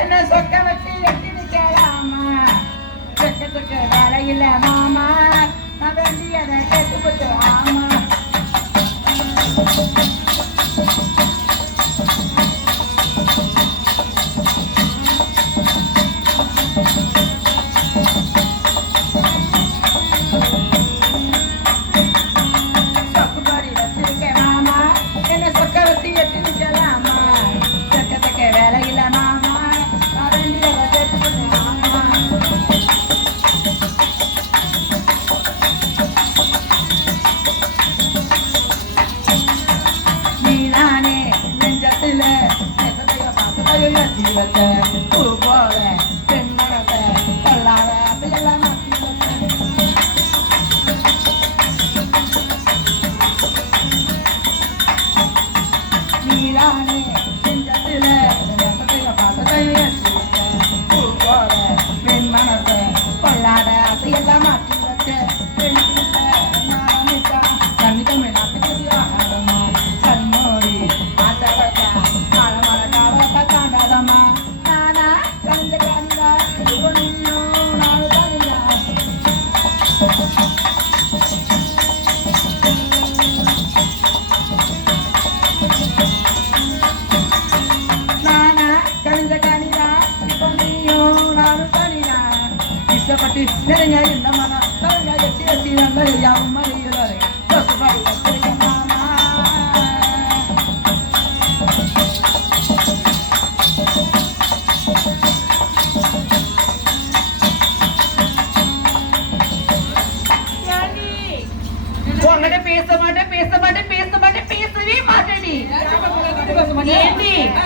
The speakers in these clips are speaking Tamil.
என்ன சொக்க வச்சு எட்டி நிக்கலாமா சொக்க வேலையில மாமா நான் வேண்டியதை கேட்டுப்பட்டு ஆமா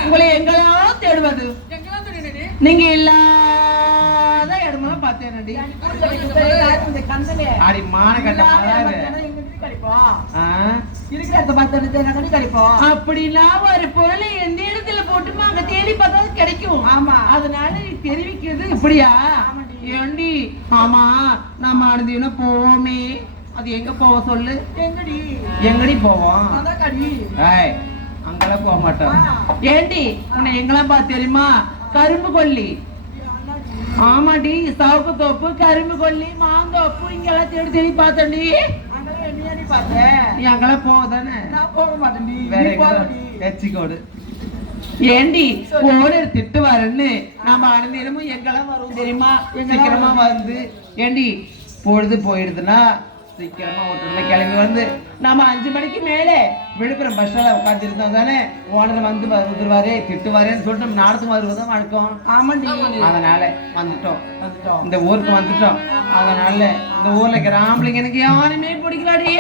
உங்களை எங்கெல்லாம் தேடுவது நீங்க இல்லாத இடமெல்லாம் பார்த்தேன் அப்படின்னா ஒரு பொருளை எந்த இடத்துல போட்டுமா அங்க தேடி பார்த்தா கிடைக்கும். ஆமா, அதனால நீ தெரிவிக்கிறது இப்படியா? ஏண்டி ஆமா நம்ம அடுத்து போவோமே, அது எங்க போவோம் சொல்லு? எங்கடி போவோம்? அங்கெல்லாம் போக மாட்டோம். ஏண்டி உன்னை எங்கெல்லாம் பார்த்து தெரியுமா? கரும்பு கொல்லி. ஆமாடி, சவுக்கு தோப்பு, கரும்பு கொல்லி, மாந்தோப்பு, இங்கெல்லாம் தேடி தேடி பார்த்தேன்டி. நீ அங்கெல்லாம் போவதானே? போக மாட்டேன். ஏண்டி போன திட்டு வரேன்னு நம்ம அனுதினமும் எங்கெல்லாம் வருவோம் தெரியுமா? சீக்கிரமா வந்து ஏண்டி பொழுது போயிடுதுன்னா சீக்கிரமா ஓட்டுறதுல கிளம்பி வந்து நம்ம 5 மணிக்கு மேலே விழுப்புரம் பஸ் ஸ்டாண்ட்ல உட்காந்து இருந்தோம் தானே ஓனர் வந்து வந்துருவாரு திட்டுவாருன்னு சொல்லிட்டு நம்ம நாடத்துக்கு வருவதும் வழக்கம். ஆமாண்டி, அதனால வந்துட்டோம். இந்த ஊருக்கு வந்துட்டோம். அதனால இந்த ஊர்ல இருக்கிற ஆம்பளைங்க எனக்கு யாருமே பிடிக்கலாடி.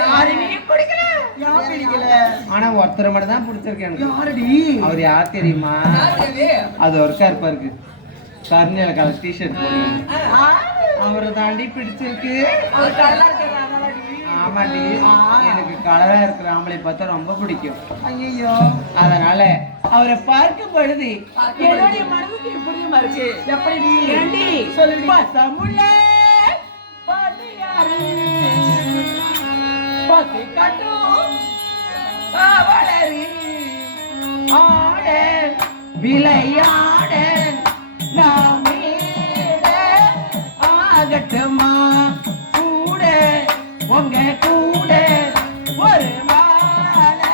யாருமே பிடிக்கல. ஆனா ஒருத்தரை மட்டும் தான் பிடிச்சிருக்கேன். அவர் யார் தெரியுமா? அது ஒர்க்கா இருப்பாருக்கு. கர்னியல கலர் டிஷர்ட் போடுங்க. அவரை தாண்டி பிடிச்சிருக்கு. ஆமாண்டி, எனக்கு கலரா இருக்கிற ஆம்பளை பார்த்தா ரொம்ப பிடிக்கும். ஐயோ, அதனால அவரை பார்க்கும் பொழுது என்னுடைய மனதுக்கு எப்படியுமா இருக்கு. எப்படி ஏண்டி சொல்லுடி? தமிழ்ல பாட்டியாரு பாட்டி காட்டும் காவலரி ஆட விளையாட நாமே ஆகட்டுமா கூட உங்க கூட ஒரு மாலை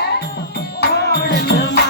போடட்டுமா?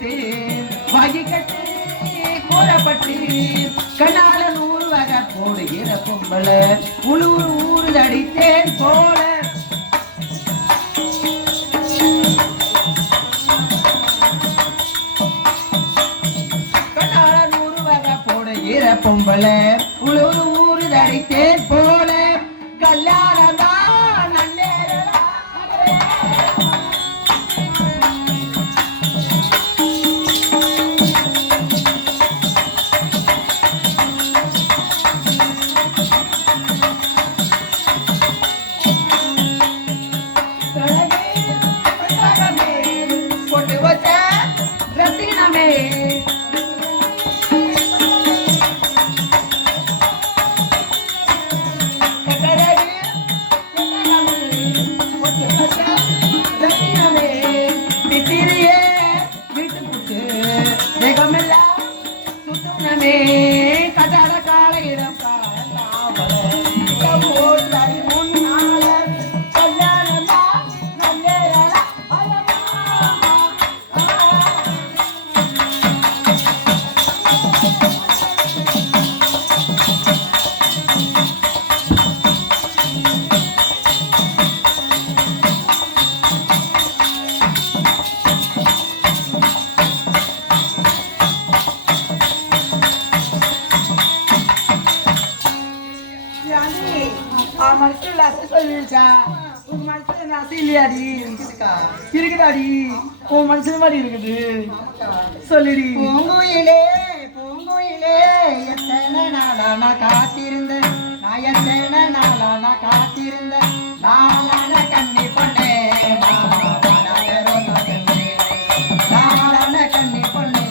கேட்டு வாங்கி கட்டு கூறப்பட்டு கண்ணால 100 வகை போடுகிற பொம்பள உழுவுறு ஊறு அடித்தேன் போல கண்ணால 100 வகை போடுகிற பொம்பள உழுவுறு ஊறு அடித்தேன் போல கல்யாணம் தான் நல்லேரா பொட்டு வச்ச ரத்தினமே கட்டாட காலையிடம் இருக்குதாடி உன் மனுஷன் மாதிரி இருக்குது சொல்லிடி பூங்குயிலே பூங்குயிலே எத்தனை நாளா நான் காத்திருந்தேன் நான் எத்தனை நாளா நான் காத்திருந்தேன் நாளான கண்ணி பொண்ணே நாளான கண்ணி பொண்ணே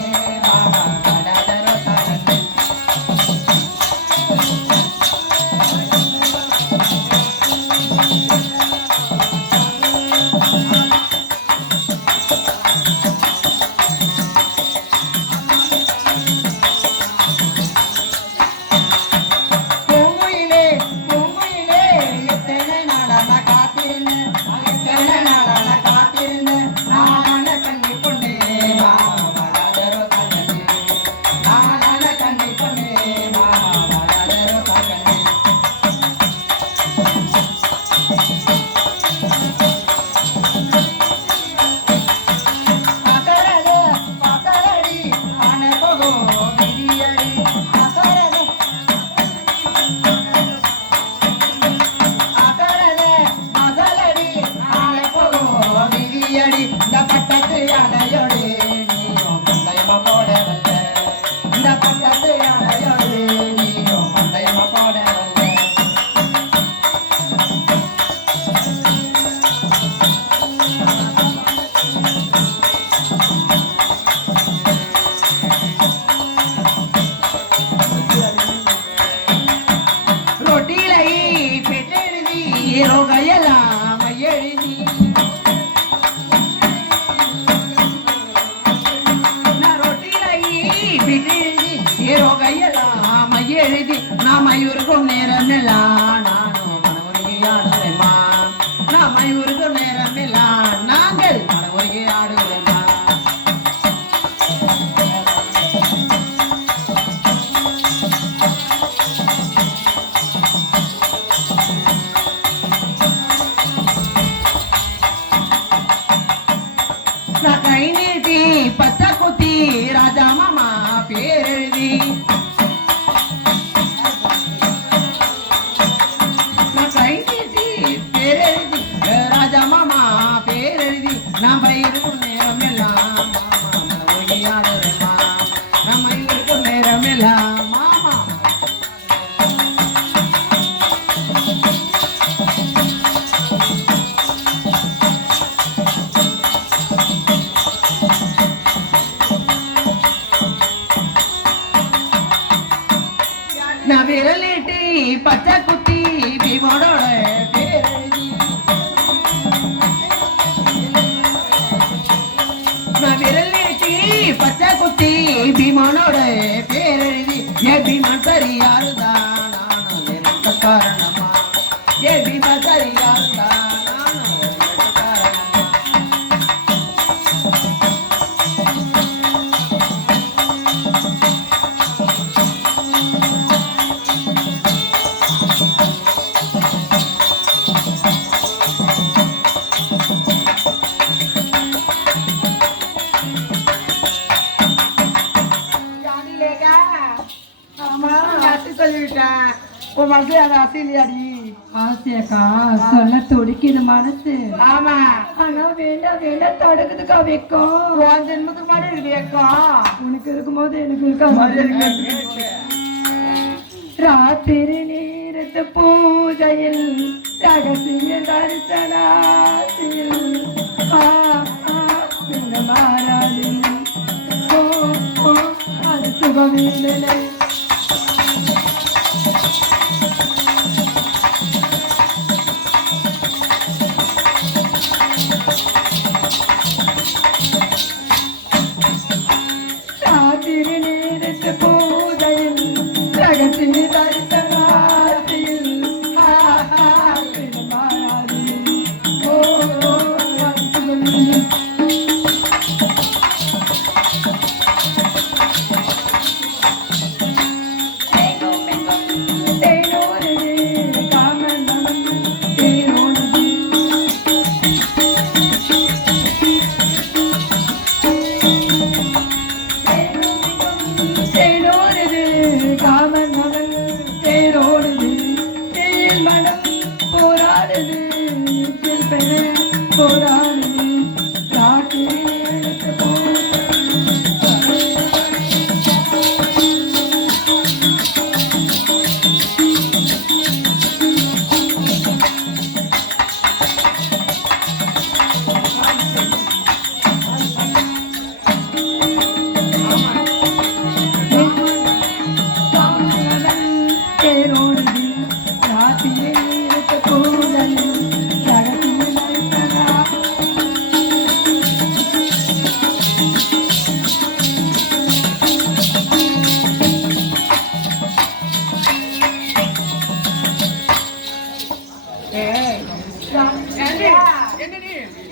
எழுதி நாம் மயூருக்கும் நேரமெல்லாம் நானும் மனமுருகியாடுவேமா நாம் மயூருக்கும் நேரமெல்லாம் நாங்கள் மனமுருகியாடுவேமா நான் கை நீட்டி பச்சை குத்தி ராஜா மாமா பேரெழுதி நாம் இருக்கும் நேரம் எல்லாம் நம்ம இருக்கும் நேரம் எல்லாம் மாமா நான் விரலிட்டு பச்சை குத்தி பீமோடோட பச்சை குத்தி பீமானோட பேரெழுதி ஏ பீமான் சரியாருதான் நானும் காரணமா ஏ பீமா சரியாருதான் நானும் காரணமா சொல்லிட்டேன். உன் மனசு அது அசையிலையாடி? ஆசையாக்கா சொல்ல துடிக்குது மனசு. ஆமா. ஆனா வேண்டாம் வேண்டாம் தடுக்குதுக்கா வெக்கம். உன் ஜென்மத்துக்கு முன்னாடி இருக்கு வெக்கம். உனக்கு இருக்கும்போது எனக்கு இருக்கா. ராத்திரி நேரத்து பூஜையில் ரகசிய தரிசனாத்தில் மாறாது. அது சுகமில்லை. ராத்திரி நேரத்து பூஜையில் ரகசிய தரிசனாத்தில் மாறாது. அது சுகமில்லை.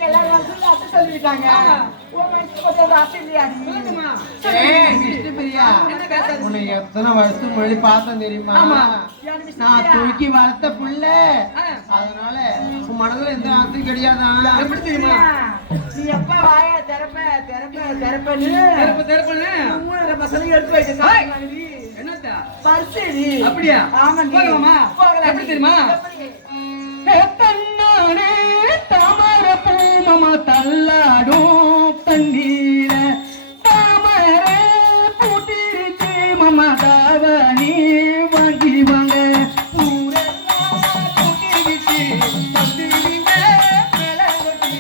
எல்லாரும் வந்து அசை சொல்லிட்டாங்க. உன் மனசுக்கு கொஞ்சம் அது அசையிலையாடி? ஏய் விஷ்ணு பிரியா, உன்னை எத்தனை வருஷம் மொழி பார்த்தேன் தெரியுமா? நான் தூக்கி வளர்த்த புள்ள, அதனால உன் மனதுல எந்த ஆசையும் கிடையாதா? எப்படி தெரியுமா? நீ எப்ப வாய திறப்பன்னு 3 பசங்க எடுத்து வைக்க என்னத்தா பரிசு. அப்படியா? ஆமா. போகலாம். எப்படி தெரியுமா? தன்னானே தாமர பூமமா தள்ளாடும் தண்ணீர தாமர பூட்டிருச்சு மமா தாவணி வாங்கி வாங்க ஊரெல்லாம் கூட்டிக்கிட்டு வந்துடுங்க மேலகட்டி.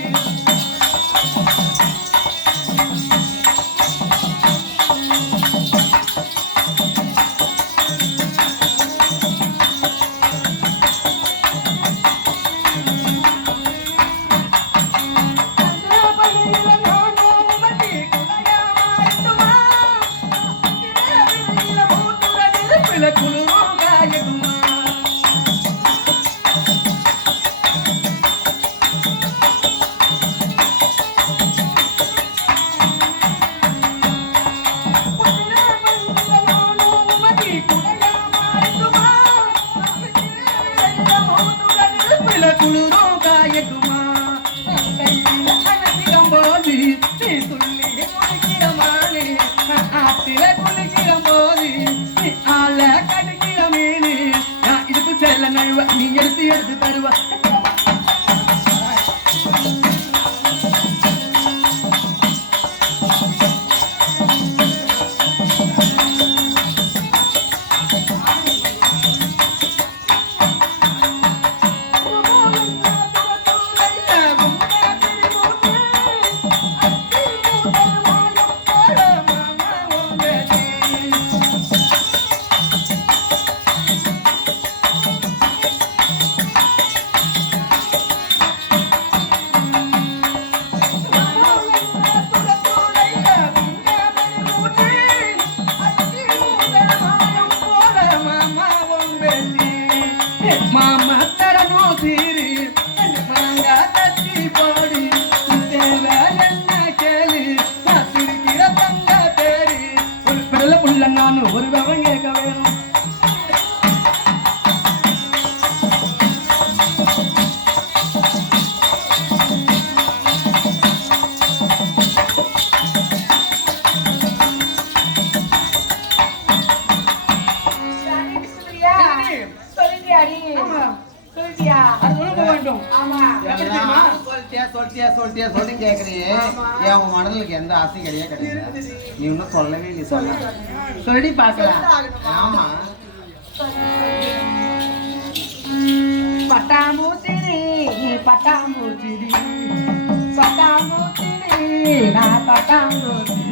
நீ எடுத்து தருவா. சொல்லிட்டு கேக்குறியே என் மனதிலுக்கு எந்த ஆசையும் கிடையாது. நீ இன்னும் சொல்லவே இல்லை. சொல்லி பார்க்கலாம். ஆமா பட்டாம்பூச்சிரி பட்டாம்பூச்சிரி பட்டாம்பூச்சிரி நான் பட்டாம்பூச்சிரி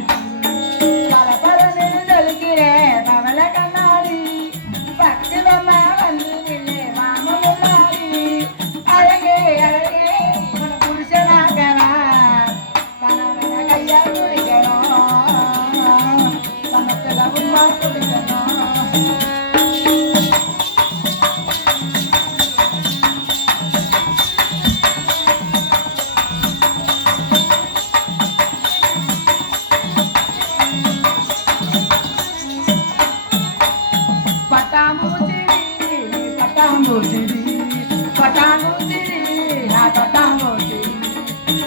பல பல நெருதலுக்கிறேன் பவள கண்ணாடி பக்குவமா வந்து நில்லே மாம முன்னாடி அழகே அழகே உன புருஷனாகவா கணவன கையா குடிக்கணும் சமத்துல உமா குடிக்கணும்.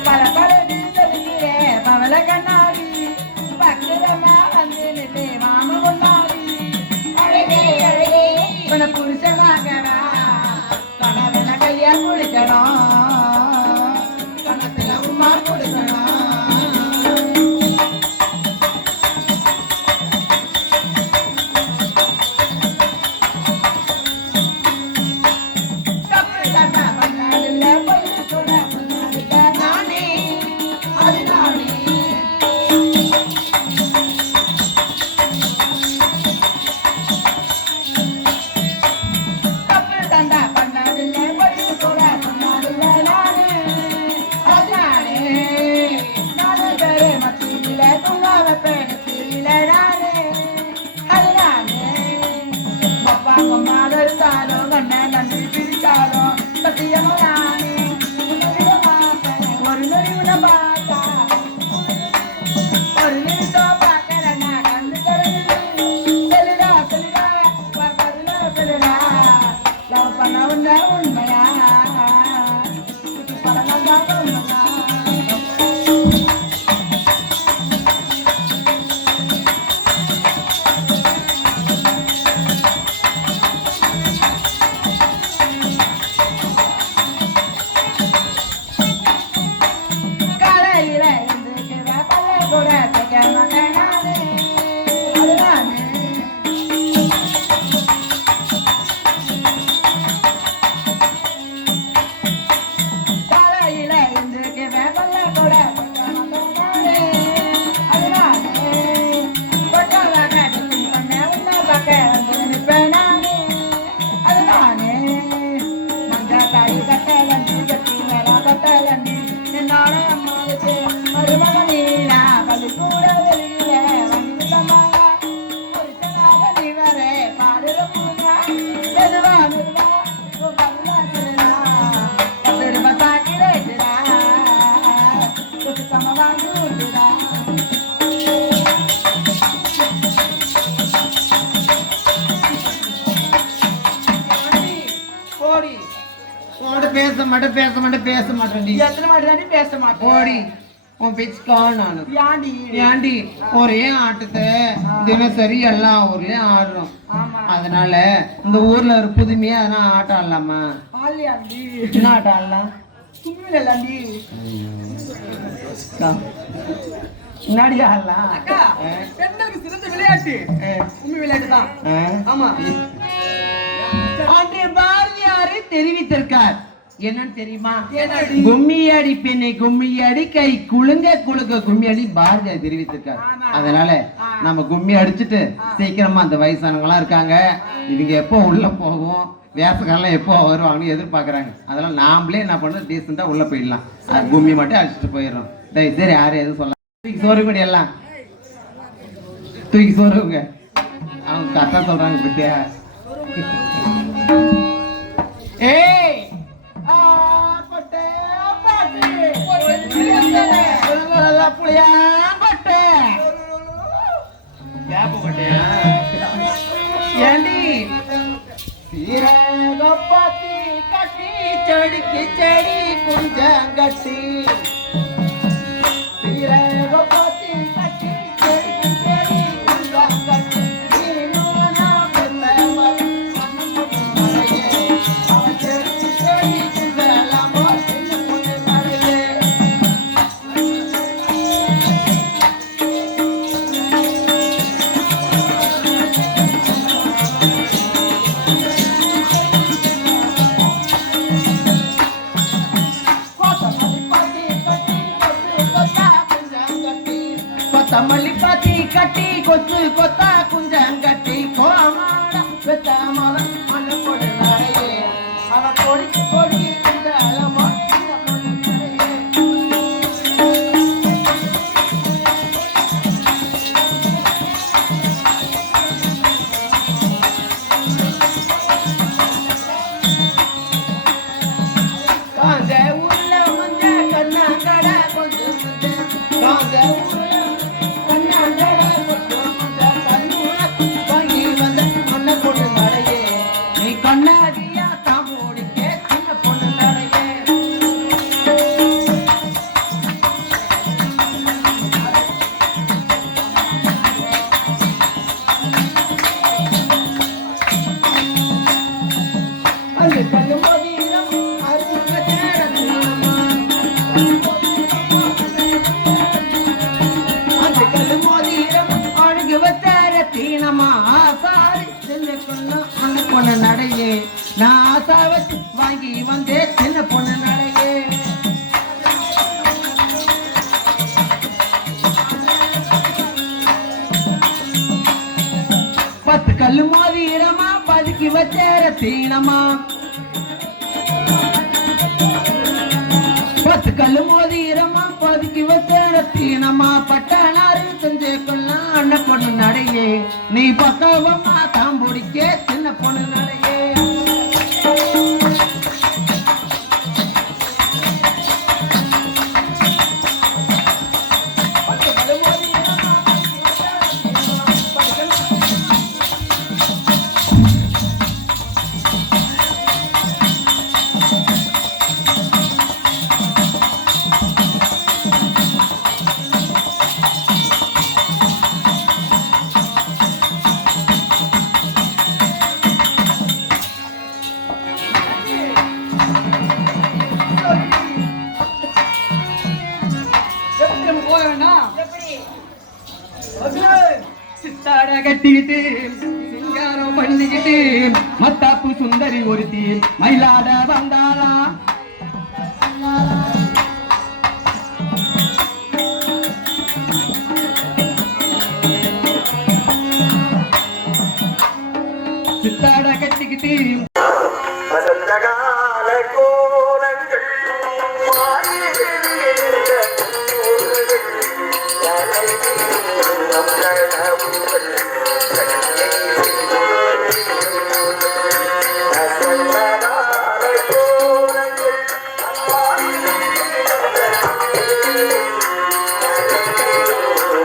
பல பல பவள கண்ணாடி பக்குவமா வந்து நில்லே மாம முன்னாடி அழகே அழகே உன புருஷனாகவா கணவன கையா குடிக்கணும் கணத்துல உமா குடிக்கணும். பேச மாட்டேன். எத்தனை மாட்டேன் பேச மாட்டேன். ஓடி உன் பேச்சுக்காக நானு ஏண்டி ஏண்டி ஒரே ஆட்டத்தை தினசரி எல்லா ஊர்லயும் ஆடுறோம். அதனால இந்த ஊர்ல ஒரு புதுமையா எதனா ஆட்டம் ஆடலாமா? என்ன ஆட்டம் ஆடலாம்? முன்னாடி ஆடலாம். பெண்களுக்கு சிறந்த விளையாட்டு கும்மி விளையாட்டு தான். ஆமா அன்று பாரதியாரை தெரிவித்திருக்கார். என்னன்னு தெரியுமா? கும்மியாடி பெண்ணை கும்மியாடி கை குலுங்க குலுங்க கும்மியாடி பாரதியார் தெரிவித்திருக்கார். அதனால நம்ம கும்மி அடிச்சுட்டு சீக்கிரமா அந்த வயசானவங்க எல்லாம் இருக்காங்க, இவங்க எப்போ உள்ள போகும், வேசக்காரெல்லாம் எப்போ வருவாங்கன்னு எதிர்பார்க்கறாங்க. அதெல்லாம் நாமளே என்ன பண்ணணும், டீசெண்டா உள்ள போயிடலாம். அது கும்மி மட்டும் அடிச்சுட்டு போயிடுறோம். சரி யாரும் எதுவும் சொல்ல தூக்கி சோறு கூட எல்லாம் தூக்கி சோறுங்க. அவங்க கரெக்டா சொல்றாங்க பிட்டியா. ஏய் பட்டே புளியா பட்டே ஏண்டி சீரகப்பாத்தி கட்டி செடிக்கு செடி குஞ்சங்கட்டி சீரகப்பாத்தி கட்டி செடிக்கு செடி குஞ்சங்கட்டி கொத்தமல்லி பாத்தி கட்டி கொத்து கொத்தா குஞ்சம் கட்டி கோமாட வெத்தமல மண்ணு போட்டு நடையே அவ கொடி கொடி குஞ்சலமோ காந்த உள்ள மஞ்ச கண்ணாங்கட கொஞ்சம் காந்த உள்ள கண்ணாங்கட கொஞ்சம் கண்ணு வாங்கி வந்த மண்ண பொண்ணு நடையே நீ கண்ணாடியா தாமோடிக்க சின்ன பொண்ணு நடையே அது கண்ணு மோதிரம் அருக தேடணுமா அந்த கண்ணு மோதிரம் அழுகு வத்தார தீனமா ஆசாரி சின்ன பொண்ணு அந்த பொண்ணு நடையே நான் ஆசா வச்சு வாங்கி வந்தே சின்ன பொண்ணு நடையே பத்து கல்லு மோதிரமா பதுக்கி வச்சேர தீனமா பத்து கல்லு மோதிரமா பதுக்கி வச்சேர தீனமா பட்டனாரு செஞ்சு கொள்ளலாம் அண்ண பொண்ணு நடையே நீ பக்கவமா தாம்புடிக்க சின்ன பொண்ணு நடையே எப்படி நம்ம போக வேண்டாம் எப்படி சித்தாட கட்டிக்கிட்டு சிங்காரம் பண்ணிக்கிட்டு மத்தாப்பு சுந்தரி ஒருத்தி மயிலாட வந்தாரா சித்தாட கட்டிக்கிட்டு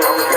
Thank you.